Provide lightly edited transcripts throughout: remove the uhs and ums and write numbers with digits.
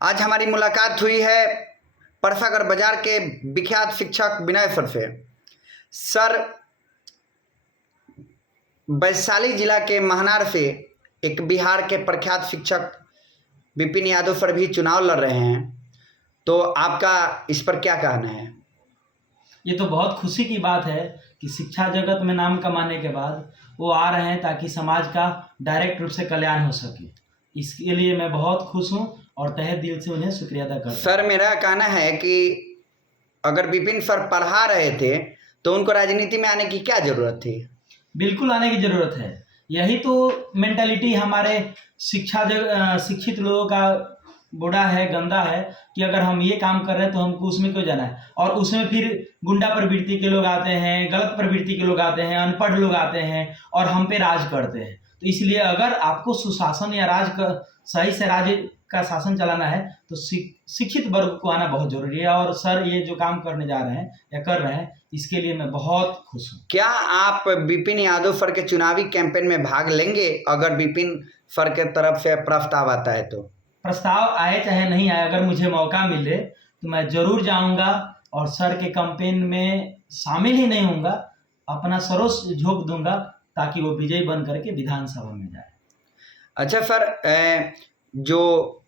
आज हमारी मुलाकात हुई है परसागढ़ बाजार के विख्यात शिक्षक विनय सर से। सर वैशाली जिला के महनार से एक बिहार के प्रख्यात शिक्षक विपिन यादव सर भी चुनाव लड़ रहे हैं, तो आपका इस पर क्या कहना है? ये तो बहुत खुशी की बात है कि शिक्षा जगत में नाम कमाने के बाद वो आ रहे हैं ताकि समाज का डायरेक्ट रूप से कल्याण हो सके। इसके लिए मैं बहुत खुश हूँ और तहे दिल से उन्हें शुक्रिया अदा करता हूँ। सर मेरा कहना है कि अगर विपिन सर पढ़ा रहे थे तो उनको राजनीति में आने की क्या ज़रूरत थी? बिल्कुल आने की ज़रूरत है। यही तो मेंटालिटी हमारे शिक्षित लोगों का बुरा है, गंदा है कि अगर हम ये काम कर रहे हैं तो हमको उसमें क्यों जाना है। और उसमें फिर गुंडा प्रवृत्ति के लोग आते हैं, गलत प्रवृत्ति के लोग आते हैं, अनपढ़ लोग आते हैं और हम पे राज करते हैं। तो इसलिए अगर आपको सुशासन या सही से राज्य का शासन चलाना है तो शिक्षित वर्ग को आना बहुत जरूरी है। और सर ये जो काम करने जा रहे हैं या कर रहे हैं, इसके लिए मैं बहुत खुश हूँ। क्या आप विपिन यादव सर के चुनावी कैंपेन में भाग लेंगे अगर विपिन सर के तरफ से प्रस्ताव आता है तो? प्रस्ताव आए चाहे नहीं आए, अगर मुझे मौका मिले तो मैं ज़रूर जाऊंगा और सर के कैंपेन में शामिल ही नहीं होऊंगा, अपना सर्वस्व झोंक दूंगा ताकि वो विजयी बन करके विधानसभा में जाए। अच्छा सर, जो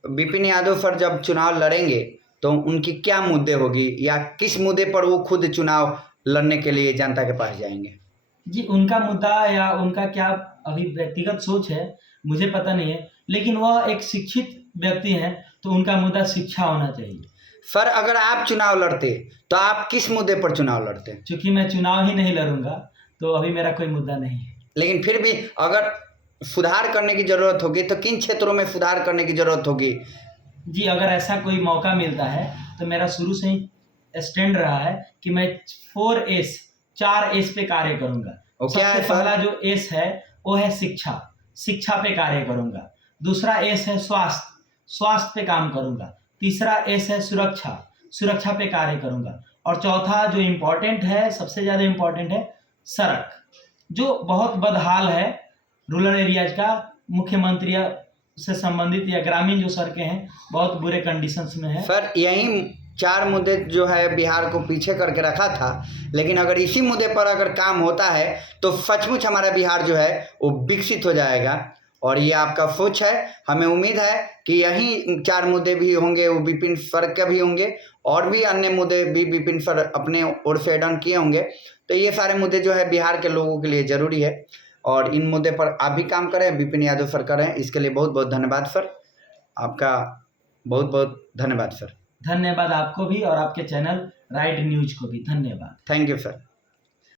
विपिन यादव सर जब चुनाव लड़ेंगे तो उनकी क्या मुद्दे होगी या किस मुद्दे पर वो खुद चुनाव लड़ने के लिए जनता के पास जाएंगे? जी, उनका मुद्दा या उनका क्या अभी व्यक्तिगत सोच है मुझे पता नहीं है, लेकिन वह एक शिक्षित व्यक्ति हैं तो उनका मुद्दा शिक्षा होना चाहिए। सर अगर आप चुनाव लड़ते तो आप किस मुद्दे पर चुनाव लड़ते? चूँकि मैं चुनाव ही नहीं लड़ूंगा तो अभी मेरा कोई मुद्दा नहीं है। लेकिन फिर भी अगर सुधार करने की ज़रूरत होगी तो किन क्षेत्रों में सुधार करने की ज़रूरत होगी? जी, अगर ऐसा कोई मौका मिलता है तो मेरा शुरू से ही स्टैंड रहा है कि मैं 4 एस पे कार्य करूंगा। सबसे पहला जो एस है वो है शिक्षा पे कार्य करूंगा। दूसरा एस है स्वास्थ्य पे काम करूंगा। तीसरा एस है सुरक्षा पे कार्य करूंगा। और चौथा जो इम्पोर्टेंट है, सबसे ज़्यादा इम्पोर्टेंट है सड़क, जो बहुत बदहाल है रूरल एरियाज का। मुख्यमंत्री से संबंधित या ग्रामीण जो सड़कें हैं बहुत बुरे कंडीशंस में है। सर यही 4 मुद्दे जो है बिहार को पीछे करके रखा था, लेकिन अगर इसी मुद्दे पर अगर काम होता है तो सचमुच हमारा बिहार जो है वो विकसित हो जाएगा। और ये आपका सोच है, हमें उम्मीद है कि यही 4 मुद्दे भी होंगे वो विपिन सर के भी होंगे और भी अन्य मुद्दे भी विपिन सर अपने ओर से डन किए होंगे। तो ये सारे मुद्दे जो है बिहार के लोगों के लिए ज़रूरी है और इन मुद्दे पर आप भी काम करें, विपिन यादव सर करें। इसके लिए बहुत बहुत धन्यवाद सर, आपका बहुत बहुत धन्यवाद सर। धन्यवाद आपको भी और आपके चैनल राइट न्यूज को भी धन्यवाद। Thank you sir.